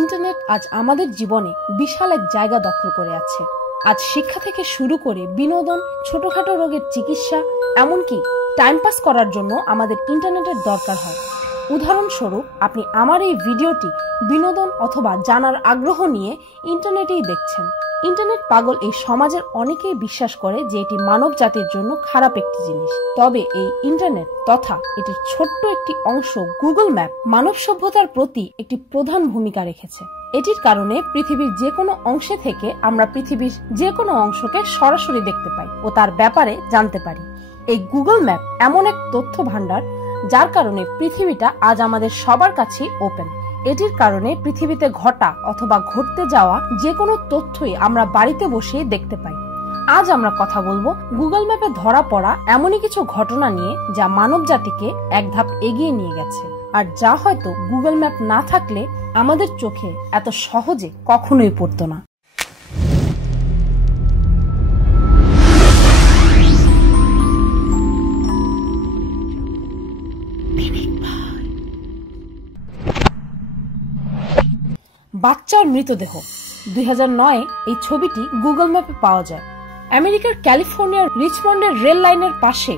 Internet আজ আমাদের জীবনে বিশাল এক জায়গা দখল করে আছে। আজ শিক্ষা থেকে শুরু করে বিনোদন, ছোটখাটো রোগের চিকিৎসা, এমনকি টাইম পাস করার জন্য আমাদের ইন্টারনেটের দরকার হয়। উদাহরণস্বরূপ, আপনি আমার এই ভিডিওটি বিনোদন অথবা জানার আগ্রহ নিয়ে ইন্টারনেটেই দেখছেন। ইন্টারনেট পাগল এই সমাজের অনেকেই বিশ্বাস করে যে এটি মানব জাতির জন্য খারাপ একটি জিনিস। তবে এই ইন্টারনেট তথা এটির ছোট্ট একটি অংশ গুগল ম্যাপ মানব সভ্যতার প্রতি একটি প্রধান ভূমিকা রেখেছে। এটির কারণে পৃথিবীর যে কোনো অংশে থেকে আমরা পৃথিবীর যে কোনো অংশকে সরাসরি দেখতে পাই ও তার ব্যাপারে জানতে পারি। এই গুগল ম্যাপ এমন এক তথ্য ভান্ডার যার কারণে পৃথিবীটা আজ আমাদের সবার কাছেই ওপেন। এটির কারণে পৃথিবীতে ঘটা অথবা ঘটতে যাওয়া যে কোনো তথ্যই আমরা বাড়িতে বসেই দেখতে পাই। আজ আমরা কথা বলবো গুগল ম্যাপে ধরা পড়া এমনই কিছু ঘটনা নিয়ে যা মানব জাতিকে এক ধাপ এগিয়ে নিয়ে গেছে, আর যা হয়তো গুগল ম্যাপ না থাকলে আমাদের চোখে এত সহজে কখনোই পড়তো না। বাচ্চার মৃতদেহ 2009 এই ছবিটি গুগল ম্যাপে পাওয়া যায়। আমেরিকার ক্যালিফোর্নিয়ার রিচমন্ডের রেল লাইনের পাশে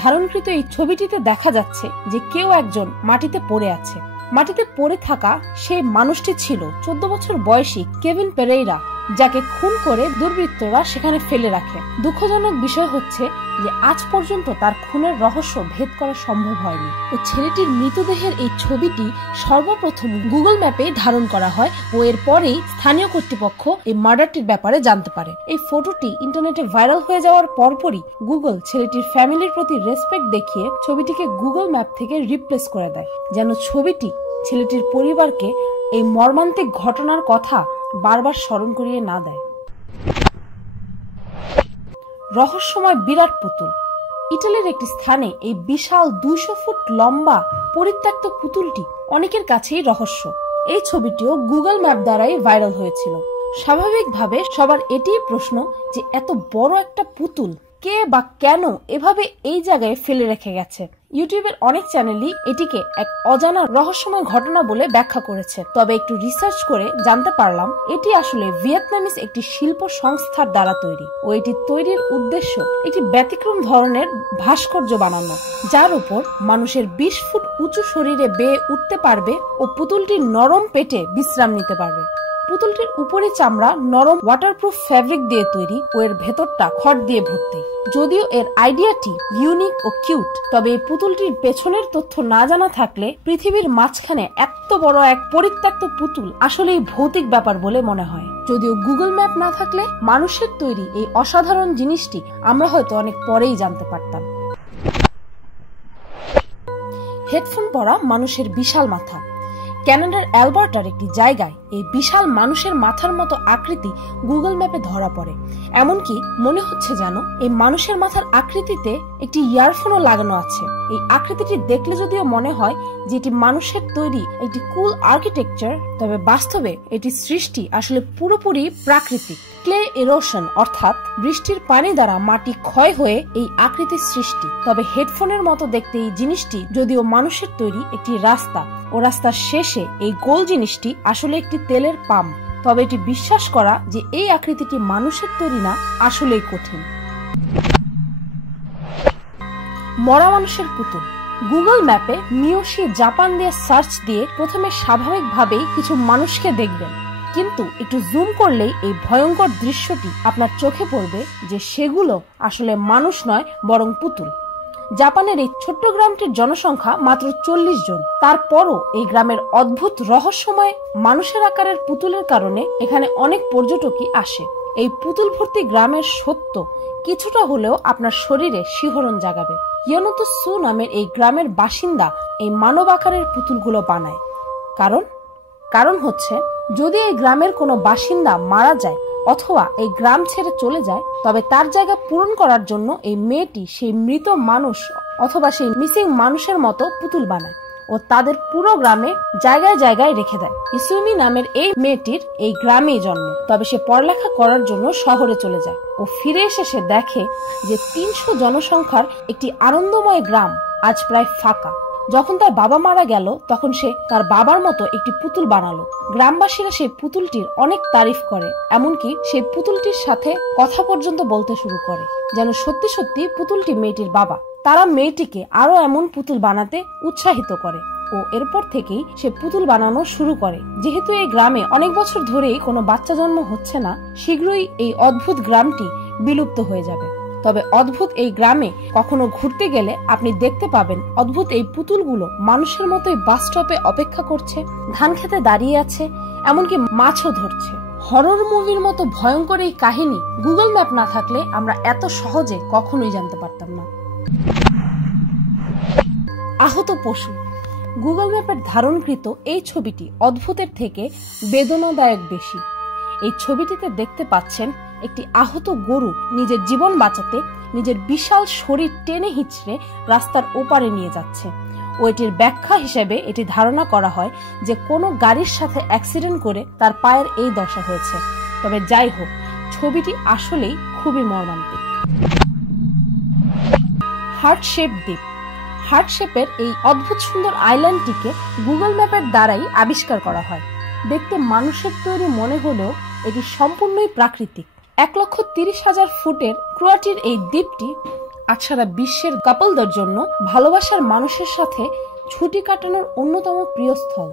ধারণকৃত এই ছবিটিতে দেখা যাচ্ছে যে কেউ একজন মাটিতে পড়ে আছে। মাটিতে পড়ে থাকা সেই মানুষটি ছিল 14 বছর বয়সী কেভিন পেরেইরা, যাকে খুন করে দুর্বৃত্তরা সেখানে ফেলে রাখে। দুঃখজনক বিষয় হচ্ছে যে আজ পর্যন্ত তার খুনের রহস্য ভেদ করা সম্ভব হয়নি। ও ছেলেটির মৃতদেহের এই ছবিটি সর্বপ্রথম গুগল ম্যাপে ধারণ করা হয় ও এরপরেই স্থানীয় কর্তৃপক্ষ এই মার্ডারটির ব্যাপারে জানতে পারে। এই ফটোটি ইন্টারনেটে ভাইরাল হয়ে যাওয়ার পরপরই গুগল ছেলেটির ফ্যামিলির প্রতি রেসপেক্ট দেখিয়ে ছবিটিকে গুগল ম্যাপ থেকে রিপ্লেস করে দেয়, যেন ছবিটি ছেলেটির পরিবারকে এই মর্মান্তিক ঘটনার কথা বারবার স্মরণ করিয়ে না দেয়। রহস্যময় বিরাট পুতুল। ইটালির একটি স্থানে এই বিশাল 200 ফুট লম্বা পরিত্যক্ত পুতুলটি অনেকের কাছেই রহস্য। এই ছবিটিও গুগল ম্যাপ দ্বারাই ভাইরাল হয়েছিল। স্বাভাবিকভাবে সবার এটিই প্রশ্ন যে এত বড় একটা পুতুল কে বা কেন এভাবে এই জায়গায় ফেলে রেখে গেছে। ইউটিউবের অনেক চ্যানেলই এটিকে এক অজানা রহস্যময় ঘটনা বলে ব্যাখ্যা করেছে। তবে একটু রিসার্চ করে জানতে পারলাম এটি আসলে ভিয়েতনামিজ একটি শিল্প সংস্থার দ্বারা তৈরি ও এটি তৈরির উদ্দেশ্য একটি ব্যতিক্রম ধরনের ভাস্কর্য বানানো, যার উপর মানুষের 20 ফুট উঁচু শরীরে বেয়ে উঠতে পারবে ও পুতুলটির নরম পেটে বিশ্রাম নিতে পারবে। পুতুলটির উপরে চামড়া নরম ওয়াটারপ্রুফ ফ্যাব্রিক দিয়ে তৈরি ও এর ভেতরটা খড় দিয়ে ভর্তি। যদিও এর আইডিয়াটি ইউনিক ও কিউট, তবে এই পুতুলটির পেছনের তথ্য না জানা থাকলে পৃথিবীর মাঝখানে এত বড় এক পরিত্যক্ত পুতুল আসলেই ভৌতিক ব্যাপার বলে মনে হয়। যদিও গুগল ম্যাপ না থাকলে মানুষের তৈরি এই অসাধারণ জিনিসটি আমরা হয়তো অনেক পরেই জানতে পারতাম। হেডফোন পরা মানুষের বিশাল মাথা। ক্যানাডার অ্যালবার্টার একটি জায়গায় এই বিশাল মানুষের মাথার মতো আকৃতি গুগল ম্যাপে ধরা পড়ে। এমনকি মনে হচ্ছে যেন এই মানুষের মাথার আকৃতিতে একটি ইয়ারফোনও লাগানো আছে। এই আকৃতিটি দেখলে যদিও মনে হয় যে এটি মানুষের তৈরি একটি কুল আর্কিটেকচার, তবে বাস্তবে এটি সৃষ্টি আসলে পুরোপুরি প্রাকৃতিক ক্লে এরোশন, অর্থাৎ বৃষ্টির পানি দ্বারা মাটি ক্ষয় হয়ে এই আকৃতির সৃষ্টি। তবে হেডফোনের মতো দেখতে এই জিনিসটি যদিও মানুষের তৈরি একটি রাস্তা ও রাস্তার শেষে এই গোল জিনিসটি আসলে একটি তেলের পাম্প। তবে এটি বিশ্বাস করা যে এই আকৃতিটি মানুষের তৈরি না আসলেই কঠিন। মরা মানুষের পুতুল। গুগল ম্যাপে মিয়োশি জাপান দিয়ে সার্চ দিয়ে প্রথমে স্বাভাবিকভাবেই কিছু মানুষকে দেখবেন, কিন্তু একটু জুম করলেই এই ভয়ঙ্কর দৃশ্যটি আপনার চোখে পড়বে যে সেগুলো আসলে মানুষ নয় বরং পুতুল। জাপানের এই ছোট্ট গ্রামটির জনসংখ্যা মাত্র 40 জন। তারপরও এই গ্রামের অদ্ভুত রহস্যময় মানুষের আকারের পুতুলের কারণে এখানে অনেক পর্যটকই আসে। এই পুতুল ভর্তি গ্রামের সত্য কিছুটা হলেও আপনার শরীরে শিহরণ জাগাবে। ইয়োনোতো সু নামের এই গ্রামের বাসিন্দা এই মানব আকারের পুতুলগুলো বানায়। কারণ হচ্ছে যদি এই গ্রামের কোনো বাসিন্দা মারা যায় অথবা এই গ্রাম ছেড়ে চলে যায়, তবে তার জায়গা পূরণ করার জন্য এই মেয়েটি সেই মৃত মানুষ অথবা সেই মিসিং মানুষের মতো পুতুল বানায় ও তাদের পুরো গ্রামে জায়গায় জায়গায় রেখে দেয়। ইসুমি নামের এই মেয়েটির এই গ্রামেই জন্ম, তবে সে পড়ালেখা করার জন্য শহরে চলে যায় ও ফিরে এসে সে দেখে যে 300 জনসংখ্যার একটি আনন্দময় গ্রাম আজ প্রায় ফাঁকা। যখন তার বাবা মারা গেল তখন সে তার বাবার মতো একটি পুতুল বানালো। গ্রামবাসীরা সেই পুতুলটির অনেক তারিফ করে, এমনকি সেই পুতুলটির সাথে কথা পর্যন্ত বলতে শুরু করে, যেন সত্যি সত্যি পুতুলটি মেয়েটির বাবা। তারা মেয়েটিকে আরো এমন পুতুল বানাতে উৎসাহিত করে ও এরপর থেকেই সে পুতুল বানানো শুরু করে। যেহেতু এই গ্রামে অনেক বছর ধরেই কোনো বাচ্চা জন্ম হচ্ছে না, শীঘ্রই এই অদ্ভুত গ্রামটি বিলুপ্ত হয়ে যাবে। তবে অদ্ভুত এই গ্রামে কখনো ঘুরতে গেলে আপনি দেখতে পাবেন অদ্ভুত এই পুতুলগুলো মানুষের মতোই বাস স্টপে অপেক্ষা করছে, ধান খেতে দাঁড়িয়ে আছে, এমনকি মাছও ধরছে। হরর মুভির মতো ভয়ঙ্কর এই কাহিনী গুগল ম্যাপ না থাকলে আমরা এত সহজে কখনোই জানতে পারতাম না। আহত পশু। গুগল ম্যাপের ধারণকৃত এই ছবিটি অদ্ভুতের থেকে বেদনাদায়ক বেশি। এই ছবিটিতে দেখতে পাচ্ছেন একটি আহত গরু নিজের জীবন বাঁচাতে নিজের বিশাল শরীর টেনে হিঁচড়ে রাস্তার ওপারে নিয়ে যাচ্ছে ও এটির ব্যাখ্যা হিসেবে এটি ধারণা করা হয় যে কোনো গাড়ির সাথে অ্যাক্সিডেন্ট করে তার পায়ের এই দশা হয়েছে। তবে যাই হোক, ছবিটি আসলেই খুবই মর্মান্তিক। হার্ট শেপ দ্বীপ। হার্ট শেপের এই অদ্ভুত সুন্দর আইল্যান্ডটিকে গুগল ম্যাপের দ্বারাই আবিষ্কার করা হয়। দেখতে মানুষের তৈরি মনে হলেও এটি সম্পূর্ণই প্রাকৃতিক। 1,30,000 ফুটের ক্রোয়াটির এই দ্বীপটি আজ সারা বিশ্বের কাপলদের জন্য ভালোবাসার মানুষের সাথে ছুটি কাটানোর অন্যতম প্রিয় স্থল।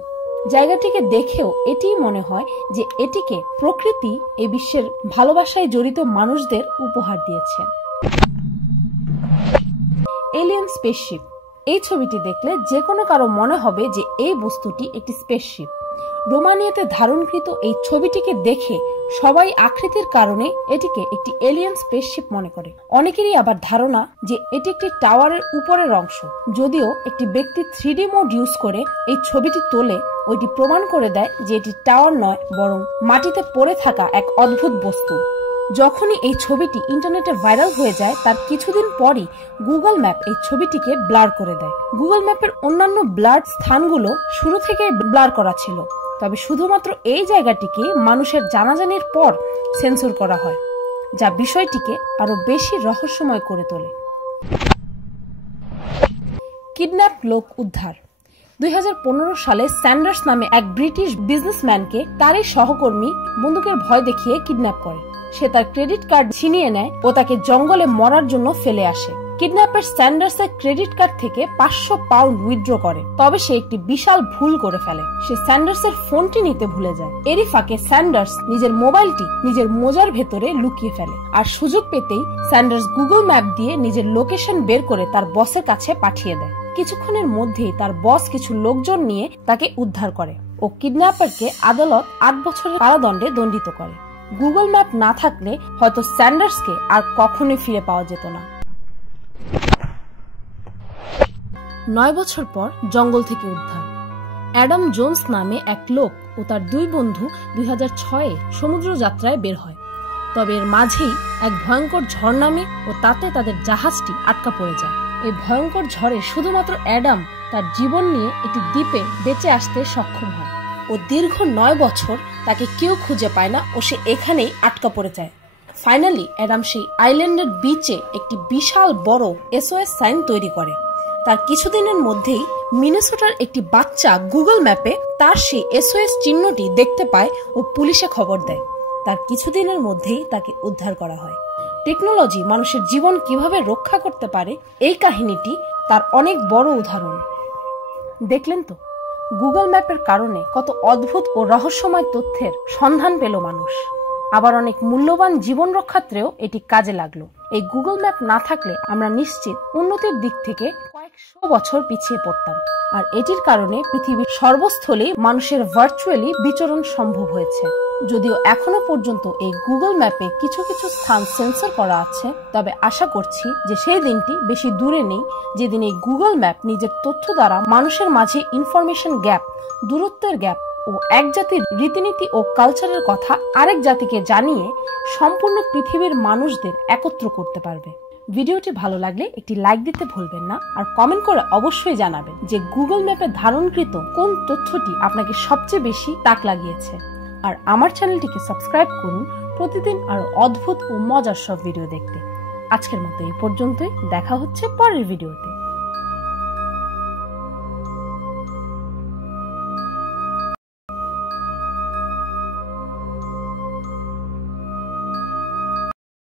জায়গাটিকে দেখেও এটিই মনে হয় যে এটিকে প্রকৃতি এই বিশ্বের ভালোবাসায় জড়িত মানুষদের উপহার দিয়েছে। Alien spaceship. এই ছবিটি দেখলে যে কোনো কারো মনে হবে যে এই বস্তুটি একটি স্পেসশিপ। রোমানিয়াতে ধারণকৃত এই ছবিটিকে দেখে সবাই আকৃতির কারণে এটিকে একটি এলিয়েন স্পেসশিপ মনে করে। অনেকেরই আবার ধারণা যে এটি একটি টাওয়ারের উপরের অংশ। যদিও একটি ব্যক্তি 3D মোড ইউজ করে এই ছবিটি তোলে, ওইটি প্রমাণ করে দেয় যে এটি টাওয়ার নয়, বরং মাটিতে পড়ে থাকা এক অদ্ভুত বস্তু। যখনই এই ছবিটি ইন্টারনেটে ভাইরাল হয়ে যায় তার কিছুদিন পরই গুগল ম্যাপ এই ছবিটিকে ব্লার করে দেয়। গুগল ম্যাপের অন্যান্য ব্লার স্থানগুলো শুরু থেকে ব্লার করা ছিল, তবে শুধুমাত্র এই জায়গাটিকে মানুষের জানাজানির পর সেন্সর করা হয়, যা বিষয়টিকে আরো বেশি রহস্যময় করে তোলে। কিডন্যাপ লোক উদ্ধার। 2015 সালে স্যান্ডার্স নামে এক ব্রিটিশ বিজনেসম্যানকে তারই সহকর্মী বন্দুকের ভয় দেখিয়ে কিডন্যাপ করে। সে তার ক্রেডিট কার্ড ছিনিয়ে নেয় ও তাকে জঙ্গলে মরার জন্য ফেলে আসে। কিডন্যাপার স্যান্ডার্সের ক্রেডিট কার্ড থেকে 500 পাউন্ড উইথড্র করে, তবে সে একটি বিশাল ভুল করে ফেলে। সে স্যান্ডার্সের ফোনটি নিতে ভুলে যায়। এরই ফাঁকে স্যান্ডার্স নিজের মোবাইলটি নিজের মোজার ভেতরে লুকিয়ে ফেলে, আর সুযোগ পেতেই স্যান্ডার্স গুগল ম্যাপ দিয়ে নিজের লোকেশন বের করে তার বসের কাছে পাঠিয়ে দেয়। কিছুক্ষণের মধ্যেই তার বস কিছু লোকজন নিয়ে তাকে উদ্ধার করে ও কিডন্যাপারকে আদালত 8 বছরের কারাদণ্ডে দণ্ডিত করে। গুগল ম্যাপ না থাকলে হয়তো স্যান্ডার্সকে আর কখনোই ফিরে পাওয়া যেত না। 9 বছর পর জঙ্গল থেকে উদ্ধার। অ্যাডাম জোন্স নামে এক লোক ও তার 2 বন্ধু 2006-এ সমুদ্র যাত্রায় বের হয়। তবে এর মাঝেই এক ভয়ঙ্কর ঝড় নামে ও তাতে তাদের জাহাজটি আটকা পড়ে যায়। এই ভয়ঙ্কর ঝড়ে শুধুমাত্র অ্যাডাম তার জীবন নিয়ে একটি দ্বীপে বেঁচে আসতে সক্ষম হয় ও দীর্ঘ 9 বছর তাকে কেউ খুঁজে পায় না ও সে এখানেই আটকা পড়ে যায়। ফাইনালি অ্যাডাম সেই আইল্যান্ডের বিচে একটি বিশাল বড় SOS সাইন তৈরি করে। তার কিছুদিনের মধ্যেই মিনেসোটার একটি বাচ্চা গুগল ম্যাপে তার সেই SOS চিহ্নটি দেখতে পায় ও পুলিশে খবর দেয়। তার কিছুদিনের মধ্যেই তাকে উদ্ধার করা হয়। টেকনোলজি মানুষের জীবন কিভাবে রক্ষা করতে পারে, এই কাহিনীটি তার অনেক বড় উদাহরণ। দেখলেন তো, গুগল ম্যাপের কারণে কত অদ্ভুত ও রহস্যময় তথ্যের সন্ধান পেল মানুষ। আবার অনেক মূল্যবান জীবন রক্ষার্থেও এটি কাজে লাগলো। এই গুগল ম্যাপ না থাকলে আমরা নিশ্চিত উন্নতির দিক থেকে কয়েকশো বছর পিছিয়ে পড়তাম। আর এটির কারণে পৃথিবীর সর্বস্থলেই মানুষের ভার্চুয়ালি বিচরণ সম্ভব হয়েছে। যদিও এখনো পর্যন্ত এই গুগল ম্যাপে কিছু কিছু স্থান সেন্সর করা আছে, তবে আশা করছি যে সেই দিনটি বেশি দূরে নেই যেদিন এই গুগল ম্যাপ নিজের তথ্য দ্বারা মানুষের মাঝে ইনফরমেশন গ্যাপ, দূরত্বের গ্যাপ ও এক জাতির রীতিনীতি ও কালচারের কথা আরেক জাতিকে জানিয়ে সম্পূর্ণ পৃথিবীর মানুষদের একত্র করতে পারবে। ভিডিওটি ভালো লাগলে একটি লাইক দিতে ভুলবেন না, আর কমেন্ট করে অবশ্যই জানাবেন যে গুগল ম্যাপে ধারণকৃত কোন তথ্যটি আপনাকে সবচেয়ে বেশি তাক লাগিয়েছে। আর আমার চ্যানেলটিকে সাবস্ক্রাইব করুন প্রতিদিন আরো অদ্ভুত ও মজার সব ভিডিও দেখতে। আজকের মতো এই পর্যন্তই, দেখা হচ্ছে পরের ভিডিওতে।